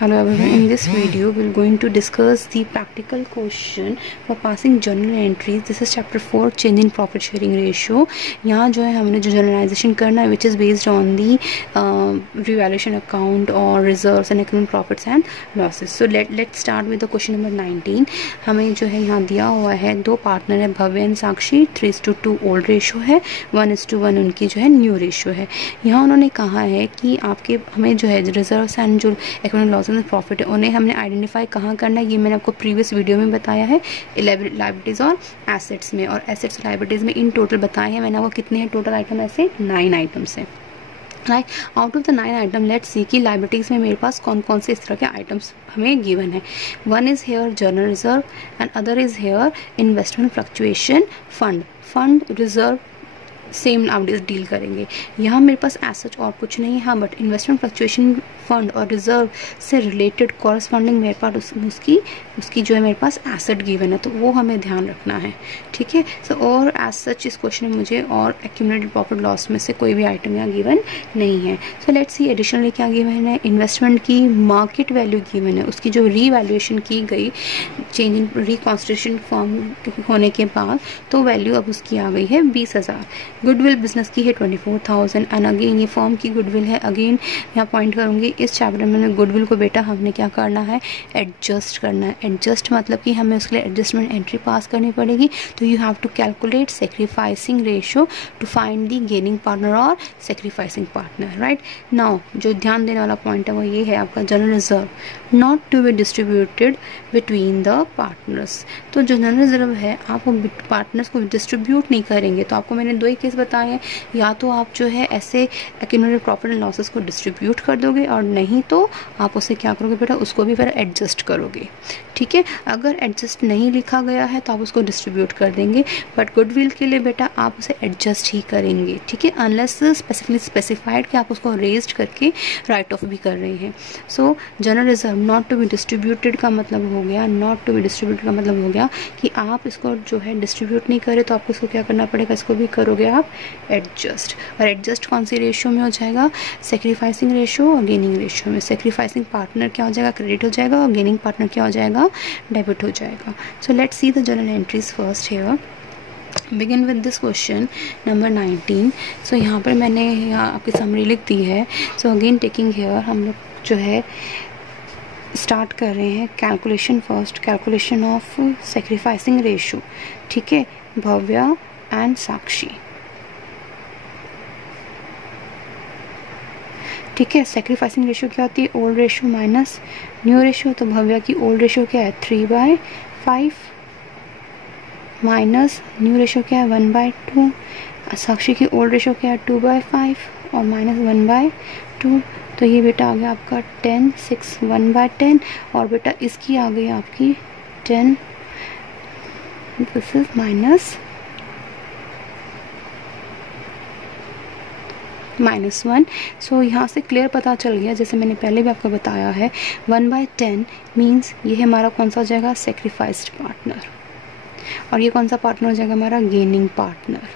Hello everyone, in this video we're going to discuss the practical question for passing journal entries. This is chapter 4 change in profit sharing ratio. यहाँ जो है हमने जो generalisation करना है which is based on the revaluation account or reserves and economic profits and losses. So let's start with the question number 19. हमें जो है यहाँ दिया हुआ है दो पार्टनर है भव्य एंड साक्षी, 3:2 ओल्ड रेशो है, 1:1 उनकी जो है न्यू रेशो है. यहाँ उन्होंने कहा है कि आपके हमें जो है रिजर्व्स एंड जो इकोनॉमिक लॉस प्रॉफिट है उन्हें हमने आइडेंटिफाई कहाँ करना है. ये मैंने आपको प्रीवियस वीडियो में बताया है लायबिलिटीज और एसेट्स में, और एसेट्स लायबिलिटीज में इन टोटल बताए हैं मैंने आपको कितने हैं टोटल आइटम, ऐसे 9 आइटम्स हैं. Right, out of the 9 item let's see कि लायबिलिटीज में मेरे पास कौन कौन से इस तरह के आइटम्स हमें गिवन है. One is here journal reserve and other is here investment fluctuation fund reserve same liabilities deal करेंगे. यहाँ मेरे पास एसेट और कुछ नहीं है, हाँ बट इन्वेस्टमेंट फ्लक्चुएशन फंड और रिजर्व से रिलेटेड कॉरस्पॉन्डिंग मेरे पास उसकी जो है मेरे पास एसेट गिवन है, तो वो हमें ध्यान रखना है. ठीक है, सो और एज सच इस क्वेश्चन में मुझे और एक्यूमुलेटेड प्रॉफिट लॉस में से कोई भी आइटम यहाँ गिवन नहीं है. सो लेट्स सी एडिशनली क्या गिवन है. इन्वेस्टमेंट की मार्केट वैल्यू गिवन है, उसकी जो रीवैल्यूएशन की गई चेंज इन रिकॉन्स्टिट्यूशन फॉर्म होने के बाद तो वैल्यू अब उसकी आ गई है 20,000. गुडविल बिजनेस की है 24,000 एंड अगेन ये फॉर्म की गुडविल है. अगेन यहाँ पॉइंट करूँगी इस चैप्टर में गुडविल को बेटा हमने क्या करना है, एडजस्ट करना है. एडजस्ट मतलब कि हमें उसके लिए एडजस्टमेंट एंट्री पास करनी पड़ेगी. तो you have to calculate sacrificing ratio to find the gaining partner और सेक्रीफाइसिंग पार्टनर. राइट नाउ जो ध्यान देने वाला पॉइंट है वो ये है आपका general reserve not to be distributed between the partners. तो जो जनरल रिजर्व है आप पार्टनर्स को डिस्ट्रीब्यूट नहीं करेंगे. तो आपको मैंने दो ही केस बताए हैं, या तो आप जो है ऐसे एक्यूमुलेटेड प्रॉफिट एंड लॉसेस को डिस्ट्रीब्यूट कर दोगे और नहीं तो आप उसे क्या करोगे बेटा, उसको भी फिर एडजस्ट करोगे. ठीक है, अगर एडजस्ट नहीं लिखा गया है तो आप उसको डिस्ट्रीब्यूट कर देंगे, बट गुडविल के लिए बेटा आप उसे एडजस्ट ही करेंगे. ठीक है, अनलेस स्पेसिफिकली स्पेसिफाइड कि आप उसको रेज्ड करके राइट ऑफ भी कर रहे हैं. So general reserve not to be distributed का मतलब हो गया, नॉट टू बी डिस्ट्रीब्यूटेड का मतलब हो गया कि आप इसको जो है डिस्ट्रीब्यूट नहीं करें तो आपको इसको क्या करना पड़ेगा, इसको भी करोगे आप एडजस्ट. और एडजस्ट कौन सी रेशियो में हो जाएगा, सेक्रीफाइसिंग रेशियो और गेनिंग रेशियो में. सेक्रीफाइसिंग पार्टनर क्या हो जाएगा, क्रेडिट हो जाएगा, और गेनिंग पार्टनर क्या हो जाएगा, डेबिट हो जाएगा. So let's see the journal entries first here. Begin with this question number 19. So यहाँ पर मैंने यहाँ आपकी समरी लिख दी है. सो अगेन टेकिंग हेयर हम लोग जो है स्टार्ट कर रहे हैं calculation first, calculation of sacrificing ratio. ठीक है, भव्या एंड साक्षी. ठीक है, सेक्रीफाइसिंग रेशियो क्या होती है, old ratio minus new ratio. तो भव्या की ओल्ड रेशियो क्या है 3/5 माइनस न्यू रेशियो क्या है 1/2. साक्षी की ओल्ड रेशियो क्या है 2/5 और माइनस 1/2. तो ये बेटा आ गया आपका 10, 6 1/10 और बेटा इसकी आ गई आपकी 10. This is -1. सो यहाँ से क्लियर पता चल गया, जैसे मैंने पहले भी आपको बताया है 1/10 मीन्स ये है हमारा कौन सा हो जाएगा, सेक्रीफाइस्ड पार्टनर. और ये कौन सा पार्टनर हो जाएगा हमारा, गेनिंग पार्टनर.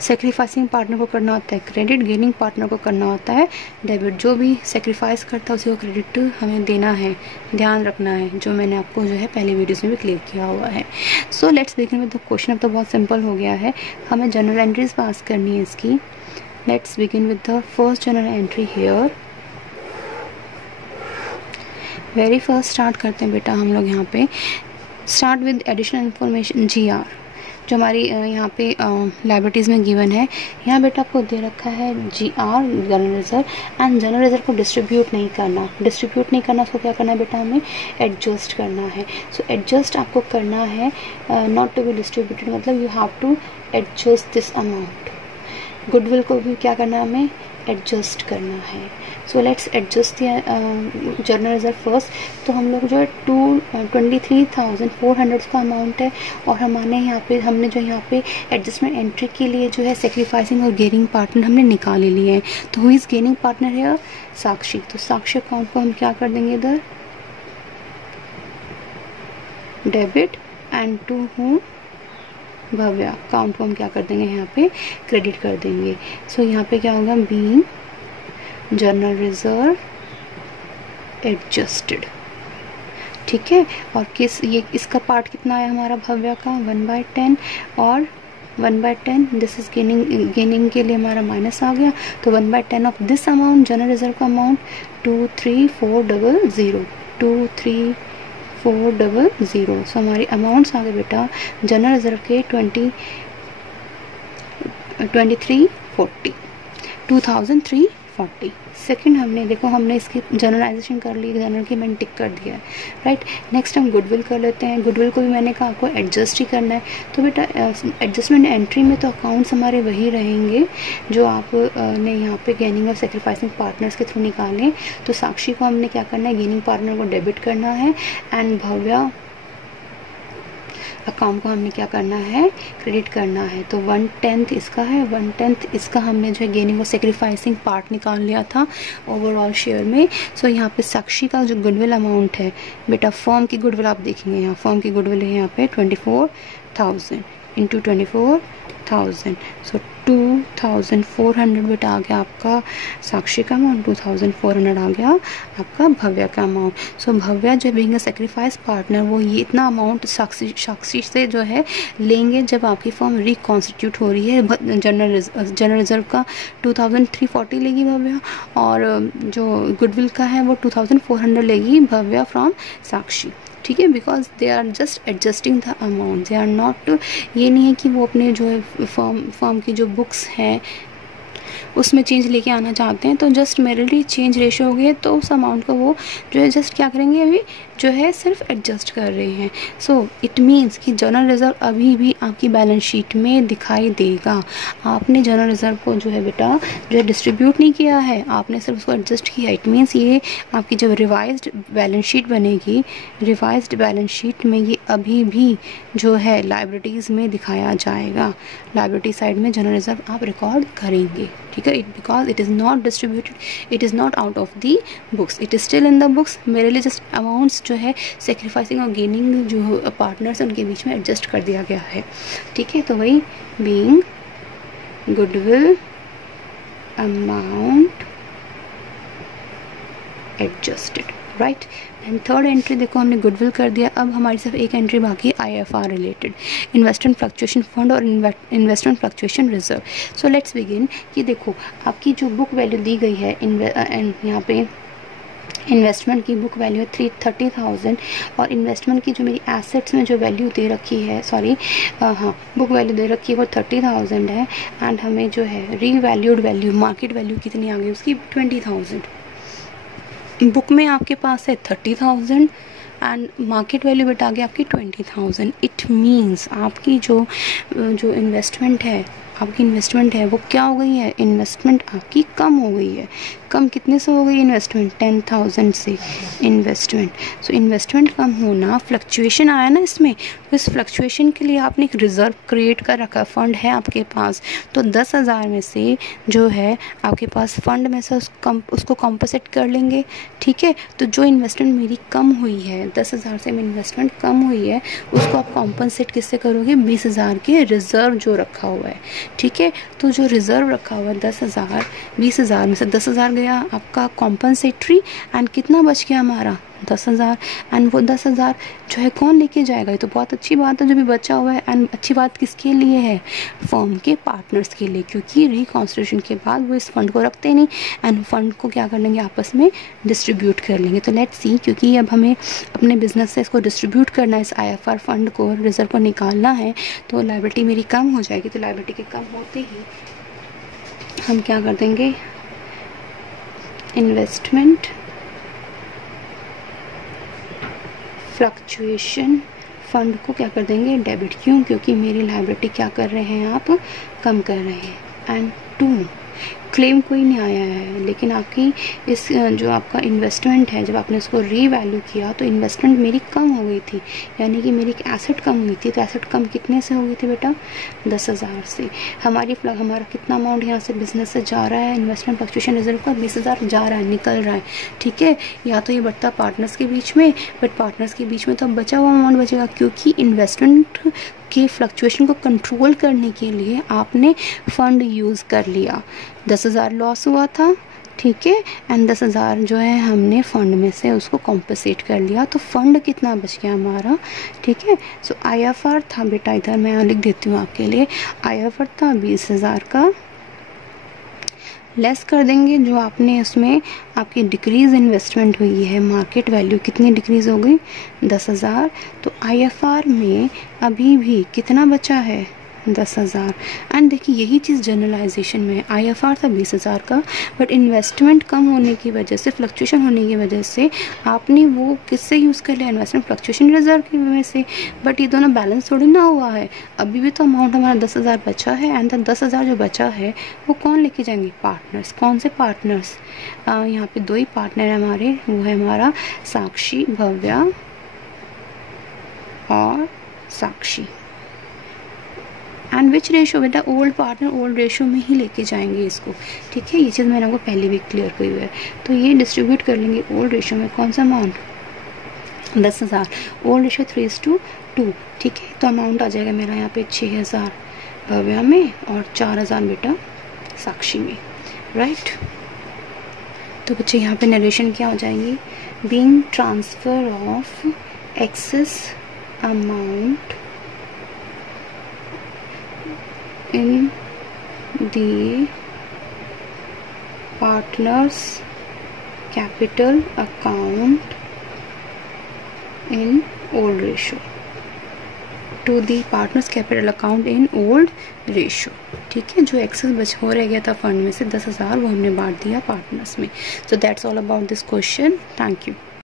सेक्रीफाइसिंग पार्टनर को करना होता है क्रेडिट, गेनिंग पार्टनर को करना होता है डेबिट. जो भी सेक्रीफाइस करता है उसी को क्रेडिट हमें देना है, ध्यान रखना है, जो मैंने आपको जो है पहले वीडियोस में भी क्लियर किया हुआ है. So let's begin with the question. अब तो बहुत सिंपल हो गया है, हमें जनरल एंट्रीज पास करनी है इसकी. Let's begin with the first journal entry here. Very first start करते हैं बेटा हम लोग यहाँ पे. Start with additional information GR जो हमारी यहाँ पे लायबिलिटीज़ में गिवन है. यहाँ बेटा आपको दे रखा है GR general reserve, and general reserve को डिस्ट्रीब्यूट नहीं करना, उसको क्या करना है बेटा, हमें एडजस्ट करना है. सो एडजस्ट आपको करना है, नॉट टू बी डिस्ट्रीब्यूटेड मतलब you have to adjust this amount. Goodwill को भी क्या करना है, हमें एडजस्ट करना है. So let's adjust journal reserve first. तो हम लोग जो है 23,400 का अमाउंट है, और हमने यहाँ पे एडजस्टमेंट एंट्री के लिए जो है सेक्रीफाइसिंग और गेनिंग पार्टनर हमने निकाल लिए हैं. तो हु इज़ गेनिंग पार्टनर है, साक्षी. तो साक्षी अकाउंट को हम क्या कर देंगे इधर, डेबिट, एंड टू हूँ भव्या अकाउंट को हम क्या कर देंगे, यहाँ पे क्रेडिट कर देंगे. सो यहाँ पे क्या होगा, बीइंग जर्नल रिजर्व एडजस्टेड, ठीक है। और ये इसका पार्ट कितना है हमारा भव्या का 1/10 और 1/10, दिस इज गेनिंग के लिए हमारा माइनस आ गया, तो 1/10 of this amount, general reserve का अमाउंट 23400, 23400। सो हमारी अमाउंट्स आ गए बेटा जनरल रिजर्व के 2340। सेकंड हमने देखो, हमने इसकी जनरलाइजेशन कर ली, जनरल की मैंने टिक कर दिया है, राइट। नेक्स्ट हम गुडविल कर लेते हैं। गुडविल को भी मैंने कहा आपको एडजस्ट ही करना है, तो बेटा एडजस्टमेंट एंट्री में तो अकाउंट्स हमारे वही रहेंगे जो आप ने यहाँ पे गेनिंग और सेक्रीफाइसिंग पार्टनर्स के थ्रू निकालें। तो साक्षी को हमने क्या करना है, गेनिंग पार्टनर को डेबिट करना है, एंड भव्या अकाउंट को हमने क्या करना है, क्रेडिट करना है। तो 1/10 इसका है, 1/10 इसका हमने जो है गेनिंग और सेक्रीफाइसिंग पार्ट निकाल लिया था ओवरऑल शेयर में। सो यहाँ पे साक्षी का जो गुडविल अमाउंट है बेटा, फर्म की गुडविल आप देखेंगे, यहाँ फर्म की गुडविल है यहाँ पे 24,000 इंटू 24,000, सो 2400 बेटा आ गया आपका साक्षी का अमाउंट, 2400 आ गया आपका भव्या का अमाउंट। सो भव्या जो बीइंग अ सैक्रिफाइस पार्टनर, वो ये इतना अमाउंट साक्षी से जो है लेंगे जब आपकी फर्म रिकॉन्स्टिट्यूट हो रही है। जनरल रिजर्व का 2340 लेगी भव्या, और जो गुडविल का है वो 2400 लेगी भव्या फ्रॉम साक्षी, ठीक है। Because they are just adjusting the amount, they are not, ये नहीं है कि वो अपने जो है फर्म की जो बुक्स हैं उसमें चेंज लेके आना चाहते हैं, तो जस्ट मेरली चेंज रेशियो हो गए, तो उस अमाउंट को वो जो है जस्ट क्या करेंगे, अभी जो है सिर्फ एडजस्ट कर रहे हैं। सो इट मीन्स कि जनरल रिजर्व अभी भी आपकी बैलेंस शीट में दिखाई देगा। आपने जनरल रिजर्व को जो है बेटा जो है डिस्ट्रीब्यूट नहीं किया है, आपने सिर्फ उसको एडजस्ट किया। इट मीन्स ये आपकी जब रिवाइज्ड बैलेंस शीट बनेगी, रिवाइज्ड बैलेंस शीट में ये अभी भी जो है लायबिलिटीज़ में दिखाया जाएगा। लायबिलिटी साइड में जनरल रिजर्व आप रिकॉर्ड करेंगे, ठीक है। Because it is not distributed, it is not out of the books, it is still in the books. मेरे लिए जस्ट अमाउंट्स जो है सेक्रीफाइसिंग और गेनिंग जो पार्टनर्स उनके बीच में एडजस्ट कर दिया गया है, ठीक है। तो वही being goodwill amount adjusted, right. And third entry देखो हमने गुडविल कर दिया। अब हमारी सिर्फ एक एंट्री बाकी IFR related, investment fluctuation fund और investment fluctuation reserve. So let's begin कि देखो आपकी जो बुक वैल्यू दी गई है यहाँ पे इन्वेस्टमेंट की बुक वैल्यू है 30,000, और इन्वेस्टमेंट की जो मेरी एसेट्स में जो वैल्यू दे रखी है, बुक वैल्यू दे रखी है वो 30,000 है, एंड हमें जो है रीवैल्यूड वैल्यू, मार्केट वैल्यू कितनी आ गई उसकी 20,000। बुक में आपके पास है 30,000 एंड मार्केट वैल्यू बेटा आ गया आपकी 20,000। इट मीन्स आपकी जो इन्वेस्टमेंट है, आपकी इन्वेस्टमेंट है वो क्या हो गई है, इन्वेस्टमेंट आपकी कम हो गई है। कम कितने से हो गई इन्वेस्टमेंट, 10,000 से इन्वेस्टमेंट। सो इन्वेस्टमेंट कम होना, फ्लक्चुएशन आया ना इसमें, तो इस फ्लक्चुएशन के लिए आपने एक रिजर्व क्रिएट कर रखा, फंड है आपके पास, तो 10,000 में से जो है आपके पास फंड में से उसको कॉम्पनसेट कर लेंगे, ठीक है। तो जो इन्वेस्टमेंट मेरी कम हुई है, 10,000 से मेरी इन्वेस्टमेंट कम हुई है, उसको आप कॉम्पनसेट किससे करोगे, 20,000 के रिजर्व जो रखा हुआ है, ठीक है। तो जो रिजर्व रखा हुआ है 10,000, 20,000 में से 10,000 गया आपका कॉम्पनसेटरी, एंड कितना बच गया हमारा 10,000, एंड वो 10,000 जो है कौन लेके जाएगा। ये तो बहुत अच्छी बात है जो भी बचा हुआ है, एंड अच्छी बात किसके लिए है, फर्म के पार्टनर्स के लिए, क्योंकि रिकॉन्स्टिट्यूशन के बाद वो इस फंड को रखते नहीं, एंड फंड को क्या कर लेंगे, आपस में डिस्ट्रीब्यूट कर लेंगे। तो लेट्स सी, क्योंकि अब हमें अपने बिजनेस से इसको डिस्ट्रीब्यूट करना है, इस IFR फंड को, रिजर्व को निकालना है, तो लायबिलिटी मेरी कम हो जाएगी। तो लायबिलिटी के कम होते ही हम क्या कर देंगे, इन्वेस्टमेंट फ्लक्चुएशन फंड को क्या कर देंगे, डेबिट। क्यों, क्योंकि मेरी लायबिलिटी क्या कर रहे हैं आप, कम कर रहे हैं। एंड 2, क्लेम कोई नहीं आया है, लेकिन आपकी इस जो आपका इन्वेस्टमेंट है, जब आपने उसको रीवैल्यू किया तो इन्वेस्टमेंट मेरी कम हो गई थी, यानी कि मेरी एसेट कम हुई थी। तो एसेट कम कितने से हो गई थी बेटा, 10,000 से। हमारा कितना अमाउंट यहाँ से बिजनेस से जा रहा है, इन्वेस्टमेंट फ्लक्चुएशन रिजर्व का 20,000 जा रहा है, निकल रहा है, ठीक है। या तो ये बढ़ता पार्टनर्स के बीच में, बट पार्टनर्स के बीच में तो बचा हुआ अमाउंट बचेगा, क्योंकि इन्वेस्टमेंट के फ्लक्चुएशन को कंट्रोल करने के लिए आपने फंड यूज़ कर लिया। 10,000 लॉस हुआ था, ठीक है, एंड 10,000 जो है हमने फंड में से उसको कॉम्पनसेट कर लिया, तो फंड कितना बच गया हमारा, ठीक है। सो IFR था बेटा, इधर मैं लिख देती हूँ आपके लिए, IFR था 20,000 का, लेस कर देंगे जो आपने उसमें आपकी डिक्रीज़ इन्वेस्टमेंट हुई है, मार्केट वैल्यू कितनी डिक्रीज़ हो गई, 10,000, तो IFR में अभी भी कितना बचा है, 10,000। एंड देखिए यही चीज़ जनरलाइजेशन में, IFR था 20,000 का, बट इन्वेस्टमेंट कम होने की वजह से, फ्लक्चुएशन होने की वजह से आपने वो किससे यूज़ कर लिया, इन्वेस्टमेंट फ्लक्चुएशन रिजर्व की वजह से, बट ये दोनों बैलेंस थोड़ी ना हुआ है, अभी भी तो अमाउंट हमारा 10,000 बचा है, एंड 10,000 जो बचा है वो कौन लेके जाएंगे, पार्टनर्स। कौन से पार्टनर्स, यहाँ पे 2 ही पार्टनर है हमारे, वो है हमारा साक्षी, भव्या और साक्षी। एंड विच रेशो बेटा, ओल्ड पार्टनर ओल्ड रेशो में ही लेके जाएंगे इसको, ठीक है, ये चीज़ मैंने आपको पहले भी क्लियर की हुई है। तो ये डिस्ट्रीब्यूट कर लेंगे ओल्ड रेशो में, कौन सा अमाउंट, 10,000, ओल्ड रेशो 3:2, ठीक है। तो अमाउंट आ जाएगा मेरा यहाँ पे 6,000 भव्या में और 4,000 बेटा साक्षी में, राइट। तो बच्चे यहाँ पे नरेशन क्या हो जाएंगी, being transfer of excess amount in the partners capital account in old ratio to the partners capital account in old ratio, ठीक है। जो एक्सेस बच हो रह गया था फंड में से 10,000 वो हमने बांट दिया पार्टनर्स में। So that's all about this question, thank you.